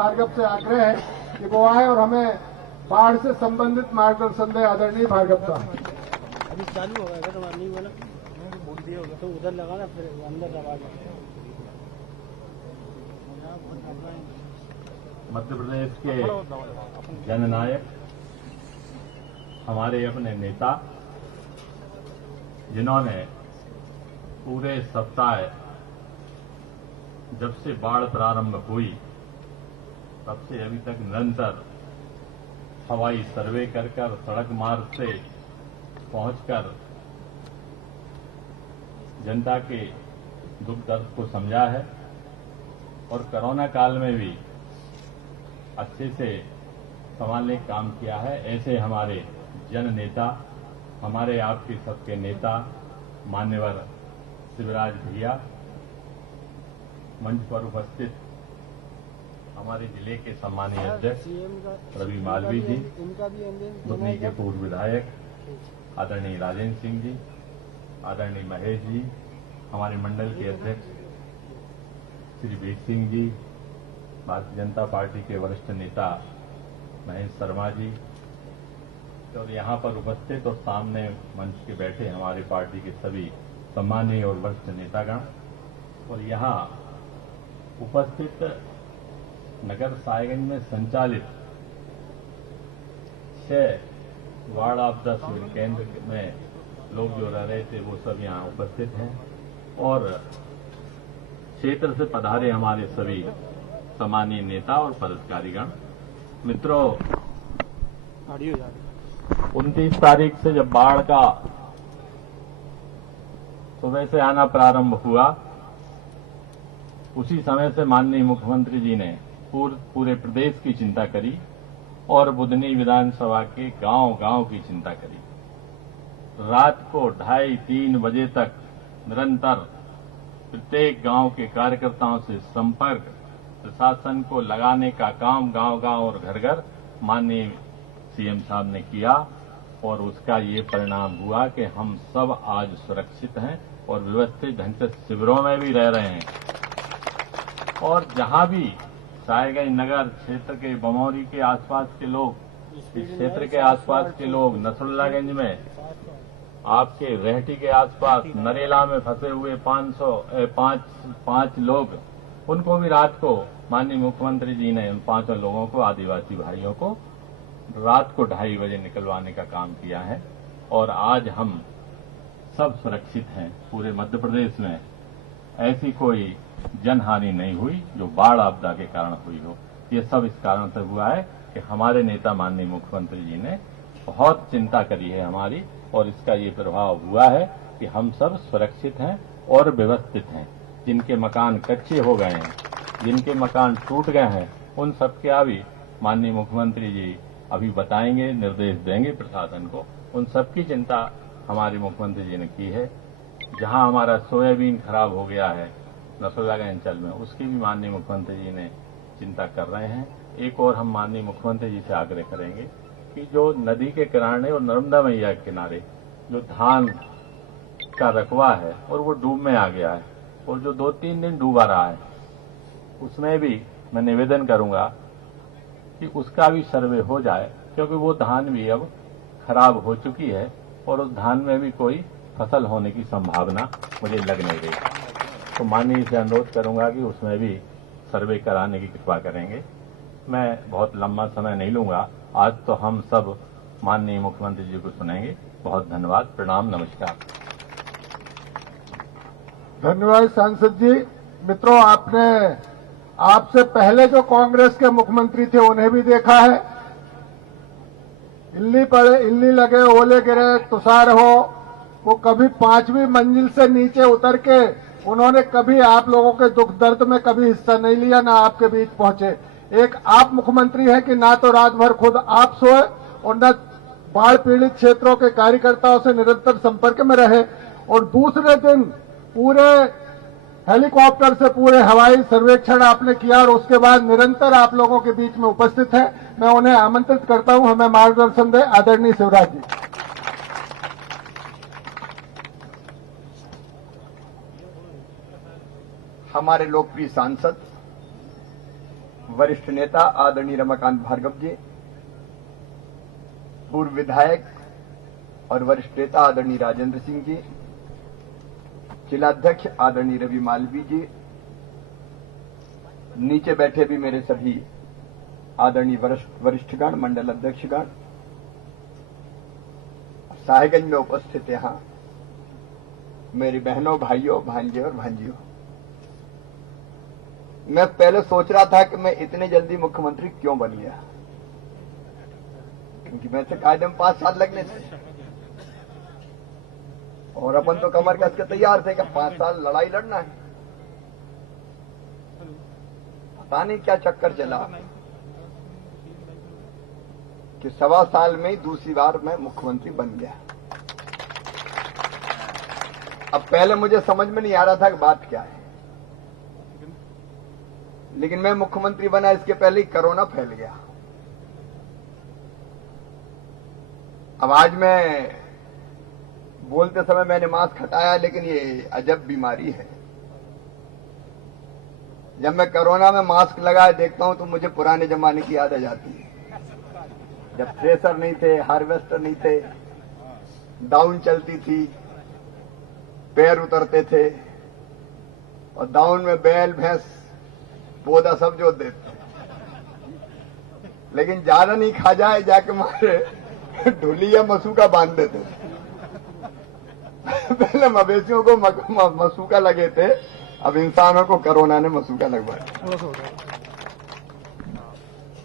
भार्गव से आग्रह है कि वो आए और हमें बाढ़ से संबंधित मार्गदर्शन दे। आदरणीय भार्गव साहब। अभी चालू होगा तो नहीं बोला बोल दिया होगा तो उधर लगाना फिर अंदर लगा मध्य प्रदेश के जननायक, हमारे अपने नेता, जिन्होंने पूरे सप्ताह जब से बाढ़ प्रारंभ हुई तब से अभी तक निरंतर हवाई सर्वे कर सड़क मार्ग से पहुंचकर जनता के दुख दर्द को समझा है और कोरोना काल में भी अच्छे से संभालने का काम किया है। ऐसे हमारे जन नेता, हमारे आपके सबके नेता मान्यवर शिवराज भैया, मंच पर उपस्थित हमारे जिले के सम्मानीय अध्यक्ष रवि मालवीय जी, बुधनी के पूर्व विधायक आदरणीय राजेंद्र सिंह जी, आदरणीय महेश जी, हमारे मंडल के अध्यक्ष श्री वीर सिंह जी, भारतीय जनता पार्टी के वरिष्ठ नेता महेश शर्मा जी, और यहाँ पर उपस्थित और सामने मंच के बैठे हमारे पार्टी के सभी सम्मानीय और वरिष्ठ नेतागण, और यहाँ उपस्थित नगर साहेबगंज में संचालित 6 बाढ़ आपदा शिविर केंद्र में लोग जो रह रहे थे वो सब यहाँ उपस्थित हैं, और क्षेत्र से पधारे हमारे सभी सम्मानीय नेता और पदाधिकारीगण। मित्रों, 29 तारीख से जब बाढ़ का सुबह से आना प्रारंभ हुआ, उसी समय से माननीय मुख्यमंत्री जी ने पूरे प्रदेश की चिंता करी और बुधनी विधानसभा के गांव-गांव की चिंता करी। रात को 2:30-3 बजे तक निरंतर प्रत्येक गांव के कार्यकर्ताओं से संपर्क, प्रशासन को लगाने का काम गांव-गांव और घर-घर माननीय सीएम साहब ने किया, और उसका ये परिणाम हुआ कि हम सब आज सुरक्षित हैं और व्यवस्थित ढंग से शिविरों में भी रह रहे हैं। और जहां भी साहेबगंज नगर क्षेत्र के, बमौरी के आसपास के लोग, इस क्षेत्र के आसपास के लोग, नसरुल्लागंज में, आपके रेहटी के आसपास, नरेला में फंसे हुए 5 लोग, उनको भी रात को माननीय मुख्यमंत्री जी ने उन 5 लोगों को, आदिवासी भाइयों को, रात को 2:30 बजे निकलवाने का काम किया है। और आज हम सब सुरक्षित हैं। पूरे मध्य प्रदेश में ऐसी कोई जनहानि नहीं हुई जो बाढ़ आपदा के कारण हुई हो। ये सब इस कारण से हुआ है कि हमारे नेता माननीय मुख्यमंत्री जी ने बहुत चिंता करी है हमारी, और इसका ये प्रभाव हुआ है कि हम सब सुरक्षित हैं और व्यवस्थित हैं। जिनके मकान कच्चे हो गए हैं, जिनके मकान टूट गए हैं, उन सबके भी माननीय मुख्यमंत्री जी अभी बताएंगे, निर्देश देंगे प्रशासन को। उन सबकी चिंता हमारे मुख्यमंत्री जी ने की है। जहां हमारा सोयाबीन खराब हो गया है नसरुल्लागंज अंचल में, उसकी भी माननीय मुख्यमंत्री जी ने चिंता कर रहे हैं। एक और हम माननीय मुख्यमंत्री जी से आग्रह करेंगे कि जो नदी के किनारे और नर्मदा मैया के किनारे जो धान का रकबा है और वो डूब में आ गया है, और जो 2-3 दिन डूबा रहा है, उसमें भी मैं निवेदन करूंगा कि उसका भी सर्वे हो जाए, क्योंकि वो धान भी अब खराब हो चुकी है और उस धान में भी कोई फसल होने की संभावना मुझे लग नहीं रही। तो माननीय से अनुरोध करूंगा कि उसमें भी सर्वे कराने की कृपा करेंगे। मैं बहुत लंबा समय नहीं लूंगा। आज तो हम सब माननीय मुख्यमंत्री जी को सुनेंगे। बहुत धन्यवाद, प्रणाम, नमस्कार। धन्यवाद सांसद जी। मित्रों, आपने आपसे पहले जो कांग्रेस के मुख्यमंत्री थे उन्हें भी देखा है। इल्ली लगे, ओले गिरे, तुषार हो, वो कभी 5वीं मंजिल से नीचे उतर के उन्होंने कभी आप लोगों के दुख दर्द में कभी हिस्सा नहीं लिया, ना आपके बीच पहुंचे। एक आप मुख्यमंत्री हैं कि ना तो रात भर खुद आप सोए और न बाढ़ पीड़ित क्षेत्रों के कार्यकर्ताओं से निरंतर संपर्क में रहे, और दूसरे दिन पूरे हेलीकॉप्टर से पूरे हवाई सर्वेक्षण आपने किया, और उसके बाद निरंतर आप लोगों के बीच में उपस्थित है। मैं उन्हें आमंत्रित करता हूं, हमें मार्गदर्शन दे। आदरणीय शिवराज जी। हमारे लोकप्रिय सांसद वरिष्ठ नेता आदरणीय रमाकांत भार्गव जी, पूर्व विधायक और वरिष्ठ नेता आदरणीय राजेंद्र सिंह जी, जिलाध्यक्ष आदरणीय रवि मालवी जी, नीचे बैठे भी मेरे सभी आदरणीय वरिष्ठगण, मंडल अध्यक्षगण, साहेबगंज में उपस्थित यहां मेरी बहनों, भाइयों, भांजे और भांजियों, मैं पहले सोच रहा था कि मैं इतने जल्दी मुख्यमंत्री क्यों बन गया, क्योंकि मैं से कायदे में 5 साल लगने थे और अपन तो कमर कस के तैयार थे कि 5 साल लड़ाई लड़ना है। पता नहीं क्या चक्कर चला कि 1.25 साल में ही दूसरी बार मैं मुख्यमंत्री बन गया। अब पहले मुझे समझ में नहीं आ रहा था कि बात क्या है, लेकिन मैं मुख्यमंत्री बना इसके पहले ही कोरोना फैल गया। अब आज मैं बोलते समय मैंने मास्क हटाया, लेकिन ये अजब बीमारी है। जब मैं कोरोना में मास्क लगाए देखता हूं तो मुझे पुराने जमाने की याद आ जाती है, जब थ्रेसर नहीं थे, हार्वेस्टर नहीं थे, दाउन चलती थी, पैर उतरते थे और दाउन में बैल, भैंस, पौधा सब जोत देते, लेकिन ज्यादा नहीं खा जाए जाके मारे ढोली या मसूका बांध देते थे। पहले मवेशियों को मसूका लगे थे, अब इंसानों को कोरोना ने मसूका लगवाया।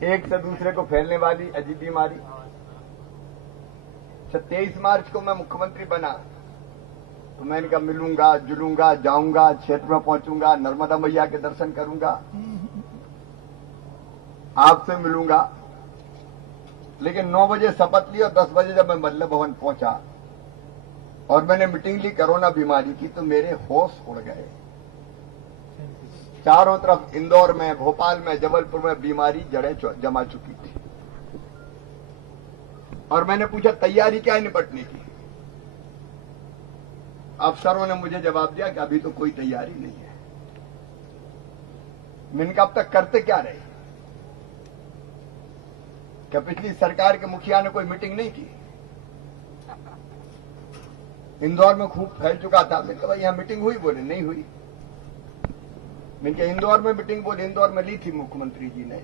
एक से दूसरे को फैलने वाली अजीब बीमारी। 23 मार्च को मैं मुख्यमंत्री बना तो मैंने कहा मिलूंगा, जुलूंगा, जाऊंगा, क्षेत्र में पहुंचूंगा, नर्मदा मैया के दर्शन करूंगा, आपसे मिलूंगा। लेकिन 9 बजे शपथ ली और 10 बजे जब मैं मल्ल भवन पहुंचा और मैंने मीटिंग ली कोरोना बीमारी की, तो मेरे होश उड़ गए। चारों तरफ इंदौर में, भोपाल में, जबलपुर में बीमारी जड़ें जमा चुकी थी। और मैंने पूछा तैयारी क्या है निपटने की? अफसरों ने मुझे जवाब दिया कि अभी तो कोई तैयारी नहीं है। मैंने कहा अब तक करते क्या रहे? क्या पिछली सरकार के मुखिया ने कोई मीटिंग नहीं की? इंदौर में खूब फैल चुका था। मैंने कहा भाई यहां मीटिंग हुई? बोले नहीं हुई। मैंने कहा इंदौर में मीटिंग? बोले इंदौर में ली थी मुख्यमंत्री जी ने,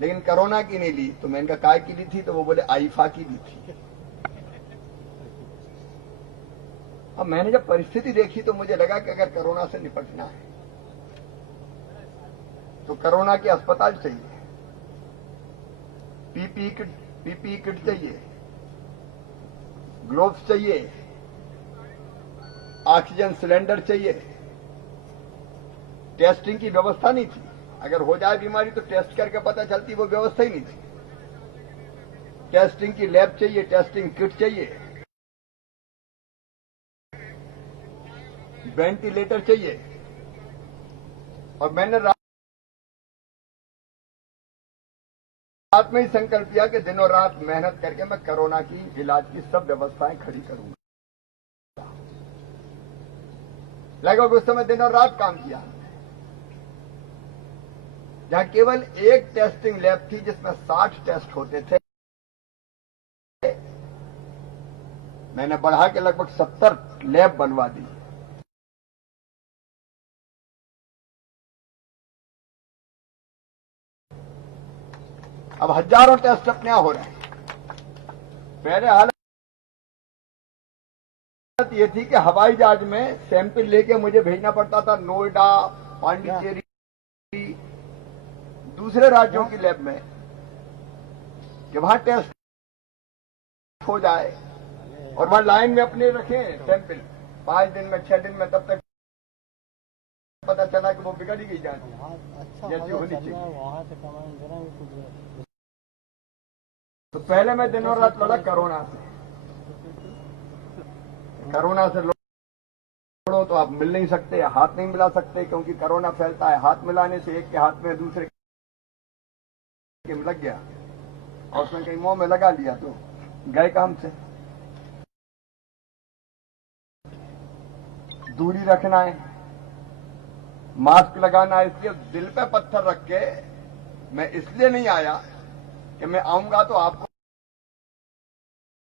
लेकिन कोरोना की नहीं ली। तो मैंने कहा काय की ली थी? तो वो बोले आईफा की ली थी। अब मैंने जब परिस्थिति देखी तो मुझे लगा कि अगर कोरोना से निपटना है तो कोरोना के अस्पताल चाहिए, पीपीई किट चाहिए, ग्लोव्स चाहिए, ऑक्सीजन सिलेंडर चाहिए। टेस्टिंग की व्यवस्था नहीं थी। अगर हो जाए बीमारी तो टेस्ट करके पता चलती, वो व्यवस्था ही नहीं थी। टेस्टिंग की लैब चाहिए, टेस्टिंग किट चाहिए, वेंटिलेटर चाहिए। और मैंने रात में ही संकल्प किया कि दिनों रात मेहनत करके मैं कोरोना की इलाज की सब व्यवस्थाएं खड़ी करूंगा। लगभग उस समय दिनों रात काम किया। जहां केवल एक टेस्टिंग लैब थी जिसमें 60 टेस्ट होते थे, मैंने बढ़ा के लगभग 70 लैब बनवा दी। अब हजारों टेस्ट अपने यहां हो रहे हैं। पहले हालत ये थी कि हवाई जहाज में सैंपल लेके मुझे भेजना पड़ता था नोएडा, पांडिचेरी, दूसरे राज्यों की लैब में, कि वहां टेस्ट हो जाए और वहां लाइन में अपने रखें सैंपल 5 दिन में, 6 दिन में, तब तक पता चला कि वो बिगड़ ही गई जाए जैसी होनी चाहिए। तो पहले मैं दिनों रात लड़ा कोरोना से। कोरोना से लड़ो तो आप मिल नहीं सकते, हाथ नहीं मिला सकते, क्योंकि कोरोना फैलता है। हाथ मिलाने से एक के हाथ में दूसरे के में लग गया और उसने कहीं मुंह में लगा लिया तो गए काम से। दूरी रखना है, मास्क लगाना इसलिए दिल पे पत्थर रख के मैं इसलिए नहीं आया कि मैं आऊंगा तो आपको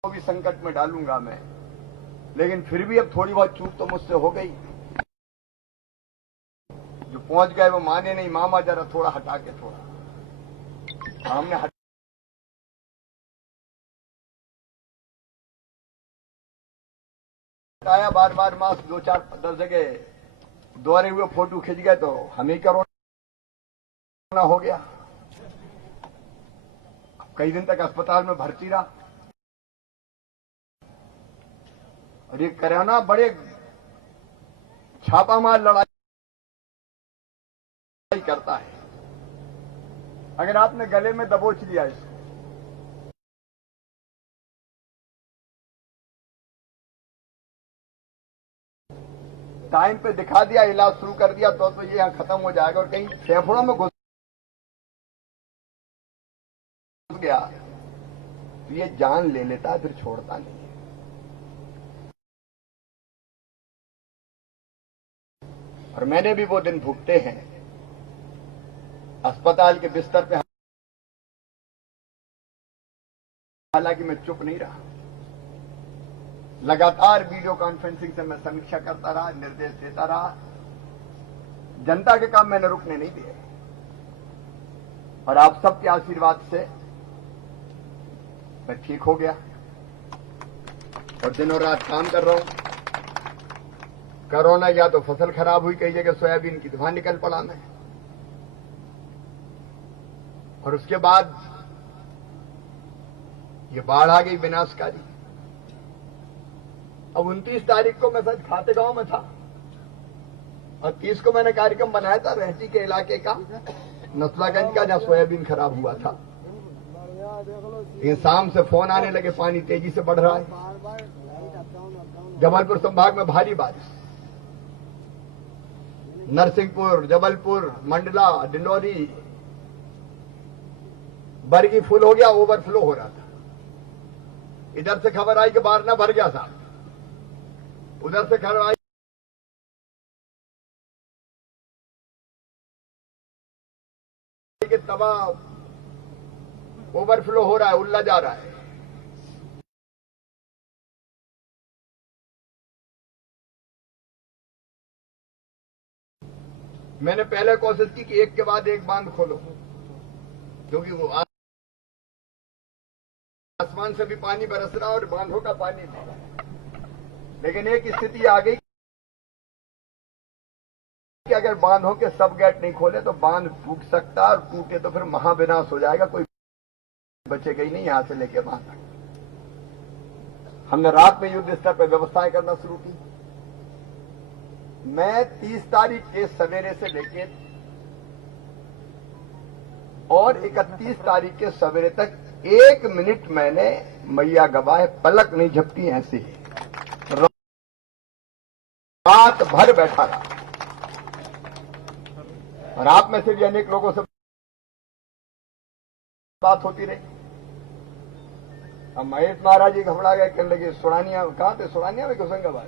भी संकट में डालूंगा मैं, लेकिन फिर भी अब थोड़ी बहुत चूक तो मुझसे हो गई। जो पहुंच गए वो माने नहीं, मामा जरा थोड़ा हटा के थोड़ा हमने हटाया बार बार मास्क, 2-4-10 जगह दोहरे हुए फोटो खिंच गए तो हम ही कोरोना हो गया। कई दिन तक अस्पताल में भर्ती रहा। और ये कोरोना बड़े छापामार लड़ाई करता है। अगर आपने गले में दबोच लिया इसको, टाइम पे दिखा दिया, इलाज शुरू कर दिया तो ये यहां खत्म हो जाएगा। और कहीं फेफड़ों में घुस गया तो ये जान ले लेता है, फिर छोड़ता नहीं है। और मैंने भी वो दिन भुगते हैं अस्पताल के बिस्तर पे। हालांकि मैं चुप नहीं रहा, लगातार वीडियो कॉन्फ्रेंसिंग से मैं समीक्षा करता रहा, निर्देश देता रहा। जनता के काम मैंने रुकने नहीं दिए और आप सबके आशीर्वाद से मैं ठीक हो गया और दिनों रात काम कर रहा हूं। कोरोना या तो फसल खराब हुई, कई जगह सोयाबीन की धुआं निकल पड़ा मैं, और उसके बाद ये बाढ़ आ गई विनाशकारी। अब 29 तारीख को मैं सच खातेगांव में था और 30 को मैंने कार्यक्रम बनाया था रहती के इलाके का, नसलागंज का, जहां सोयाबीन खराब हुआ था। लेकिन शाम से फोन आने लगे, पानी तेजी से बढ़ रहा है। जबलपुर संभाग में भारी बारिश, नरसिंहपुर, जबलपुर, मंडला, डिंडोरी, बरगी फुल हो गया, ओवरफ्लो हो रहा था। इधर से खबर आई कि बारना भर गया था, उधर से खबर आई कि तबाह ओवरफ्लो हो रहा है, उल्ला जा रहा है। मैंने पहले कोशिश की कि एक के बाद एक बांध खोलो, क्योंकि वो आसमान से भी पानी बरस रहा और बांधों का पानी भी। लेकिन एक स्थिति आ गई कि अगर बांधों के सब गेट नहीं खोले तो बांध टूट सकता, और टूटे तो फिर महाविनाश हो जाएगा, कोई बचेगा ही नहीं यहां से लेके वहां तक। हमने रात में युद्ध स्तर पर व्यवस्थाएं करना शुरू की। मैं 30 तारीख के सवेरे से लेके और 31 तारीख के सवेरे तक 1 मिनट मैंने मैया गवाए पलक नहीं झपकी, ऐसे ही रात भर बैठा रहा। और आप में से भी अनेक लोगों से बात होती रही। अब महेश महाराज जी घबरा गए, कहने लगे सुड़ानिया कहां थे, सुड़ानिया में होशंगाबाद।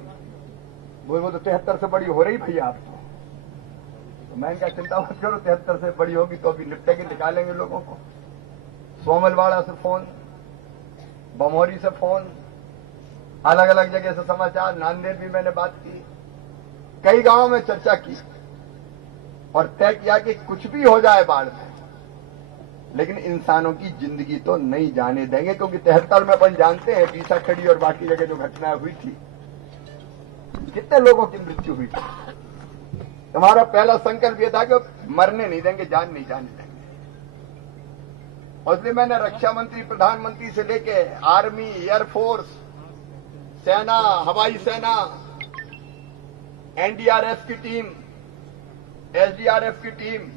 वो तो 73 से बड़ी हो रही भैया आप तो मैंने कहा चिंता मत करो, 73 से बड़ी होगी तो अभी निपटे के निकालेंगे लोगों को। सोमलवाड़ा से फोन, बमोरी से फोन, अलग अलग जगह से समाचार, नांदेड़ भी मैंने बात की, कई गांवों में चर्चा की और तय किया कि कुछ भी हो जाए बाढ़ में, लेकिन इंसानों की जिंदगी तो नहीं जाने देंगे। क्योंकि 73 में अपन जानते हैं बीसा खड़ी और बाकी जगह जो घटनाएं हुई थी, कितने लोगों की मृत्यु हुई थी। हमारा पहला संकल्प यह था कि मरने नहीं देंगे, जान नहीं जाने देंगे। और इसलिए मैंने रक्षा मंत्री, प्रधानमंत्री से लेके आर्मी, एयरफोर्स, सेना, हवाई सेना, एनडीआरएफ की टीम, एसडीआरएफ की टीम,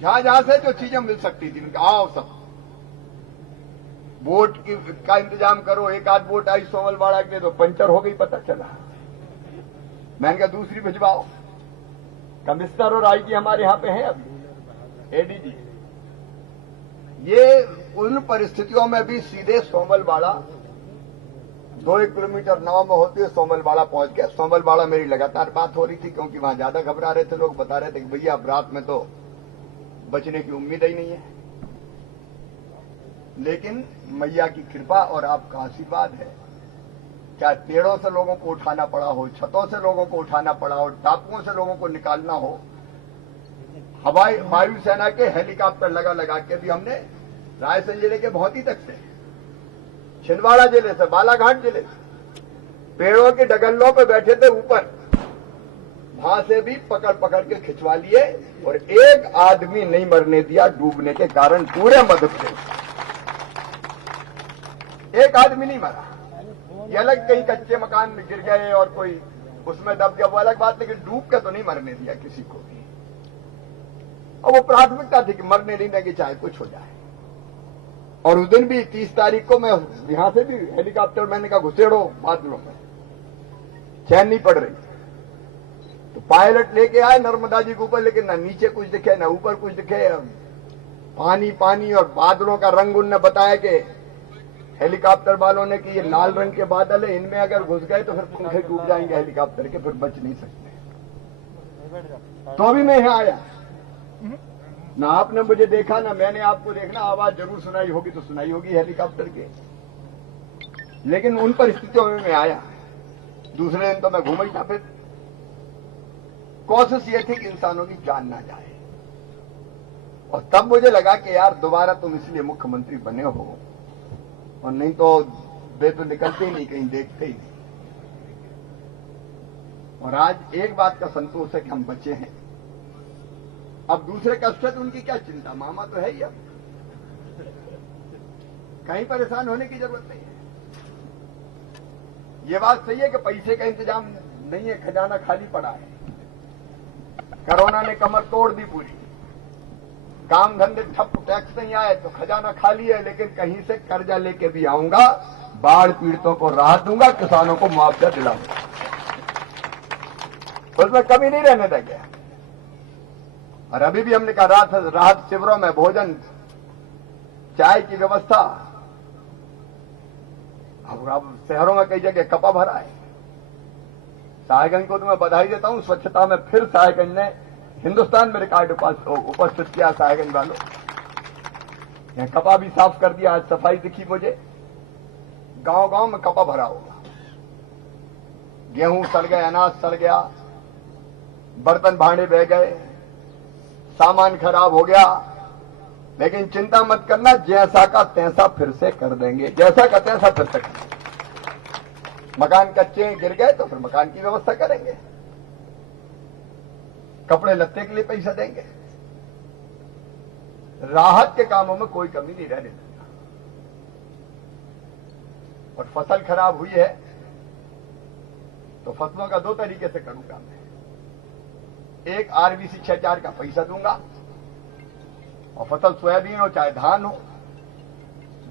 जहां जहां से जो चीजें मिल सकती थी आओ सब, बोट का इंतजाम करो। एक आध बोट आई सोमलवाड़ा के तो पंचर हो गई, पता चला। मैंने कहा दूसरी भिजवाओ। कमिश्नर और आईजी हमारे यहां पे हैं अभी, एडीजी। ये उन परिस्थितियों में भी सीधे सोमलवाड़ा 2-1 किलोमीटर नाव में होती है सोमलबाड़ा पहुंच गए। सोमलबाड़ा मेरी लगातार बात हो रही थी क्योंकि वहां ज्यादा घबरा रहे थे लोग, बता रहे थे कि भैया अब रात में तो बचने की उम्मीद ही नहीं है। लेकिन मैया की कृपा और आपका आशीर्वाद है, चाहे पेड़ों से लोगों को उठाना पड़ा हो, छतों से लोगों को उठाना पड़ा हो, टापुओं से लोगों को निकालना हो, हवाई वायुसेना के हेलीकॉप्टर लगा के भी हमने रायसेन जिले के भौती तक से, छिंदवाड़ा जिले से, बालाघाट जिले से पेड़ों के डगल्लों पे बैठे थे ऊपर, वहां से भी पकड़ के खिंचवा लिए और एक आदमी नहीं मरने दिया डूबने के कारण पूरे मध्य प्रदेश। एक आदमी नहीं मरा। ये अलग कहीं कच्चे मकान में गिर गए और कोई उसमें दब गया, वो अलग बात, लेकिन डूब के तो नहीं मरने दिया किसी को भी। और वो प्राथमिकता थी कि मरने नहीं देंगे चाहे कुछ हो जाए। और उस दिन भी 30 तारीख को मैं यहां से भी हेलीकॉप्टर, मैंने कहा घुसेड़ो बादलों में, चैन नहीं पड़ रही, तो पायलट लेके आए नर्मदा जी के ऊपर, लेकिन ना नीचे कुछ दिखे ना ऊपर कुछ दिखे, पानी पानी और बादलों का रंग। उनने बताया कि हेलीकॉप्टर वालों ने कि ये लाल रंग के बादल है, इनमें अगर घुस गए तो फिर पंखे डूब जाएंगे हेलीकॉप्टर के, फिर बच नहीं सकते। तो अभी मैं यहां आया, ना आपने मुझे देखा ना मैंने आपको देखना, आवाज जरूर सुनाई होगी तो सुनाई होगी हेलीकॉप्टर के, लेकिन उन परिस्थितियों में मैं आया। दूसरे दिन तो मैं घूम ही था। फिर कोशिश ये थी कि इंसानों की जान ना जाए, और तब मुझे लगा कि यार दोबारा तुम इसलिए मुख्यमंत्री बने हो, और नहीं तो वे तो निकलते ही नहीं, कहीं देखते ही नहीं। और आज एक बात का संतोष है कि हम बचे हैं। अब दूसरे कष्ट से तो उनकी क्या चिंता, मामा तो है ही, अब कहीं परेशान होने की जरूरत नहीं है। ये बात सही है कि पैसे का इंतजाम नहीं है, खजाना खाली पड़ा है। कोरोना ने कमर तोड़ दी पूरी, काम धंधे ठप, टैक्स नहीं आए तो खजाना खाली है, लेकिन कहीं से कर्जा लेके भी आऊंगा, बाढ़ पीड़ितों को राहत दूंगा, किसानों को मुआवजा दिलाऊंगा, उसमें कमी नहीं रहने देंगे। और अभी भी हमने कहा राहत शिविरों में भोजन, चाय की व्यवस्था। अब शहरों में कई जगह कपा भरा है। साहेबगंज को तो मैं बधाई देता हूं, स्वच्छता में फिर साहेबगंज ने हिंदुस्तान में रिकॉर्ड उपस्थित किया। साहेबगंज वालों यहां कपा भी साफ कर दिया, आज सफाई दिखी मुझे। गांव गांव में कपा भरा होगा, गेहूं सड़ गए, अनाज सड़ गया, बर्तन भांडे बह गए, सामान खराब हो गया, लेकिन चिंता मत करना, जैसा का तैसा फिर से कर देंगे, जैसा का तैसा फिर से करेंगे। मकान कच्चे गिर गए तो फिर मकान की व्यवस्था करेंगे, कपड़े लत्ते के लिए पैसा देंगे। राहत के कामों में कोई कमी नहीं रहने देगा। और फसल खराब हुई है तो फसलों का 2 तरीके से करूंगा मैं। एक आरबीसी 6-4 का पैसा दूंगा, और फसल सोयाबीन हो चाहे धान हो,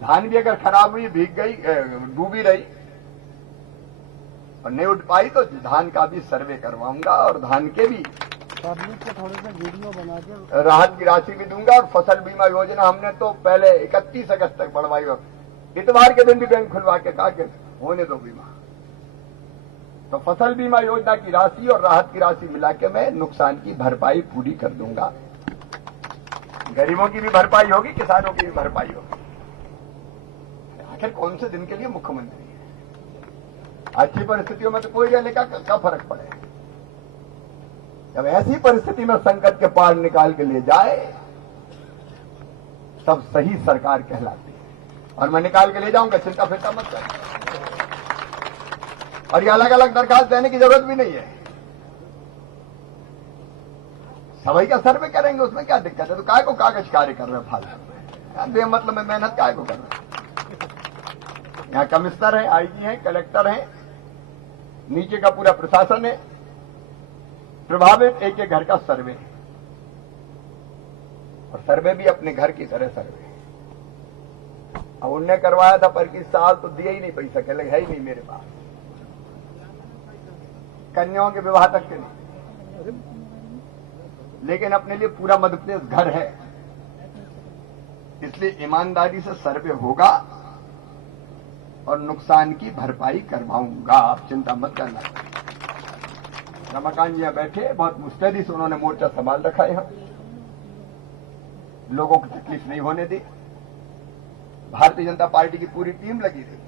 धान भी अगर खराब हुई, भीग गई, डूबी रही और नहीं उठ पाई तो धान का भी सर्वे करवाऊंगा, और धान के भी पब्लिक को थोड़े से वीडियो बना के राहत की राशि भी दूंगा। और फसल बीमा योजना हमने तो पहले 31 अगस्त तक बढ़वाई, और इतवार के दिन भी बैंक खुलवा के कहा कि होने दो बीमा। तो फसल बीमा योजना की राशि और राहत की राशि मिला के मैं नुकसान की भरपाई पूरी कर दूंगा। गरीबों की भी भरपाई होगी, किसानों की भी भरपाई होगी। आखिर कौन से दिन के लिए मुख्यमंत्री है? अच्छी परिस्थितियों में तो कोई रहने का क्या फर्क पड़े। जब ऐसी परिस्थिति में संकट के पार निकाल के ले जाए तब सही सरकार कहलाती है। और मैं निकाल के ले जाऊंगा, चिंता फिरता मत कर। और ये अलग अलग दरखास्त देने की जरूरत भी नहीं है, सभी का सर्वे करेंगे, उसमें क्या दिक्कत है। तो काय को कागज कार्य कर रहे हैं फालतू में, बेमतलब में मेहनत काय को कर रहे हैं। यहाँ कमिश्नर है, आईजी है, कलेक्टर है, नीचे का पूरा प्रशासन है, प्रभावित एक एक घर का सर्वे है, और सर्वे भी अपने घर की तरह सर्वे है। अब उनने करवाया था पर किस साल तो दिया ही नहीं पैसा, कह लगे है ही नहीं मेरे पास, कन्याओं के विवाह तक के नहीं। लेकिन अपने लिए पूरा मध्य प्रदेश घर है, इसलिए ईमानदारी से सर्वे होगा और नुकसान की भरपाई करवाऊंगा, आप चिंता मत करना। रमाकांत जी यहाँ बैठे, बहुत मुस्तैदी से उन्होंने मोर्चा संभाल रखा है, यहाँ लोगों को तकलीफ नहीं होने दी। भारतीय जनता पार्टी की पूरी टीम लगी थी,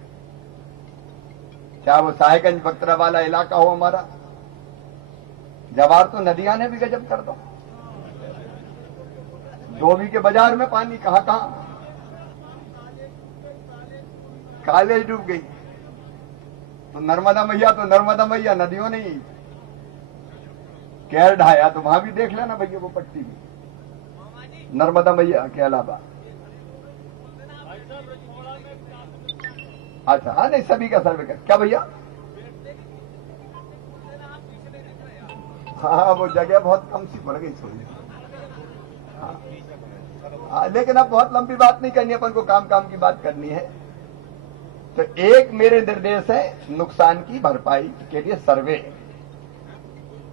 चाहे वो साहेबगंज बक्तरा वाला इलाका हो हमारा, जवार तो नदियां ने भी गजब कर दो। धोबी के बाजार में पानी कहां कहां, कॉलेज डूब गई, तो नर्मदा मैया नदियों ने ही कहर ढाया, तो वहां भी देख लेना भैया वो पट्टी भी नर्मदा मैया के अलावा। अच्छा, हाँ, नहीं सभी का सर्वे कर क्या भैया? हाँ, वो जगह बहुत कम सी पड़ गई थोड़ी। हाँ, लेकिन अब बहुत लंबी बात नहीं करनी, अपन को काम की बात करनी है। तो एक मेरे निर्देश है नुकसान की भरपाई के लिए सर्वे,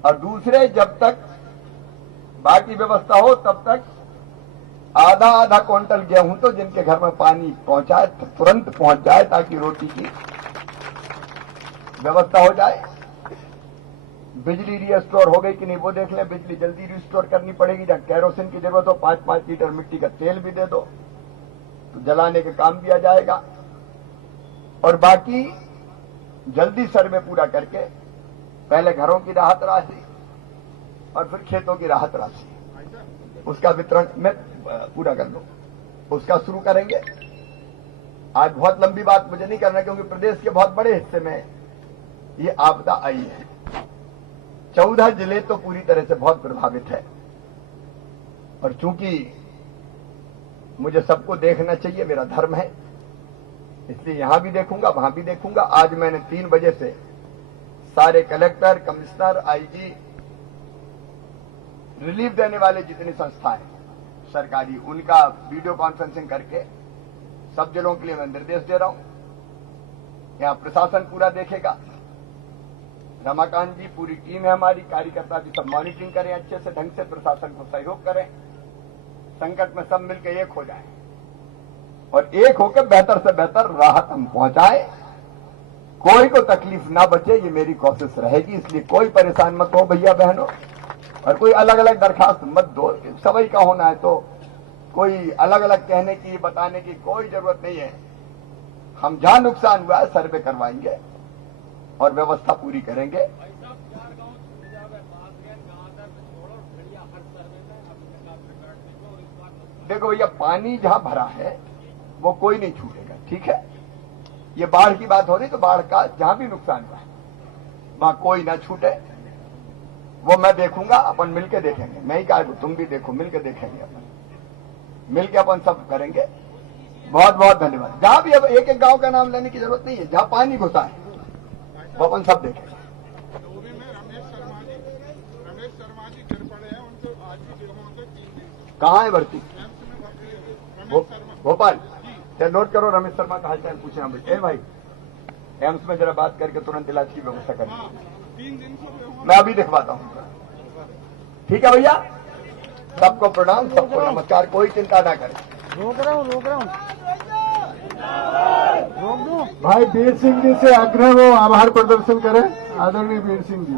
और दूसरे जब तक बाकी व्यवस्था हो तब तक आधा क्विंटल गेहूं तो जिनके घर में पानी पहुंचाए तो तुरंत पहुंच जाए, ताकि रोटी की व्यवस्था हो जाए। बिजली रिस्टोर हो गई कि नहीं वो देख लें, बिजली जल्दी रिस्टोर करनी पड़ेगी। जब कैरोसिन की जरूरत हो 5-5 लीटर मिट्टी का तेल भी दे दो तो जलाने का काम किया जाएगा। और बाकी जल्दी सर्वे पूरा करके पहले घरों की राहत राशि और फिर खेतों की राहत राशि, उसका वितरण में पूरा कर लो, उसका शुरू करेंगे। आज बहुत लंबी बात मुझे नहीं करना, क्योंकि प्रदेश के बहुत बड़े हिस्से में ये आपदा आई है। 14 जिले तो पूरी तरह से बहुत प्रभावित है, और चूंकि मुझे सबको देखना चाहिए, मेरा धर्म है, इसलिए यहां भी देखूंगा, वहां भी देखूंगा। आज मैंने 3 बजे से सारे कलेक्टर, कमिश्नर, आईजी, रिलीफ देने वाले जितनी संस्थाएं सरकारी, उनका वीडियो कॉन्फ्रेंसिंग करके सब जिलों के लिए मैं निर्देश दे रहा हूं। यहां प्रशासन पूरा देखेगा, रमाकांत जी, पूरी टीम है हमारी, कार्यकर्ता भी सब मॉनिटरिंग करें, अच्छे से ढंग से प्रशासन को सहयोग करें, संकट में सब मिलकर एक हो जाएं और एक होकर बेहतर से बेहतर राहत हम पहुंचाएं, कोई को तकलीफ ना बचे, ये मेरी कोशिश रहेगी। इसलिए कोई परेशान मत हो भैया बहनों, और कोई अलग अलग दरखास्त मत दो। सभी का होना है तो कोई अलग अलग कहने की, बताने की कोई जरूरत नहीं है। हम जहां नुकसान हुआ है सर्वे करवाएंगे और व्यवस्था पूरी करेंगे। देखो भैया, पानी जहां भरा है वो कोई नहीं छूटेगा, ठीक है। ये बाढ़ की बात हो रही, तो बाढ़ का जहां भी नुकसान हुआ है वहां कोई ना छूटे, वो मैं देखूंगा। अपन मिलके देखेंगे, मैं ही कहा तुम भी देखो, मिलके देखेंगे, अपन मिलके अपन सब करेंगे। बहुत बहुत धन्यवाद। जहां भी अब एक एक गांव का नाम लेने की जरूरत नहीं है, जहां पानी घुसा है वो अपन सब देखेंगे। कहाँ है भर्ती? भोपाल। चल नोट करो, रमेश शर्मा का हालचाल पूछे हम। भाई एम्स में जरा बात करके तुरंत इलाज की व्यवस्था करें, मैं अभी दिखवाता हूँ। ठीक है भैया, सबको प्रणाम, सबको नमस्कार, कोई चिंता ना करें। रोक रहा हूँ रोक दो भाई वीर सिंह जी से आग्रह, वो आभार प्रदर्शन करें। आदरणीय वीर सिंह जी।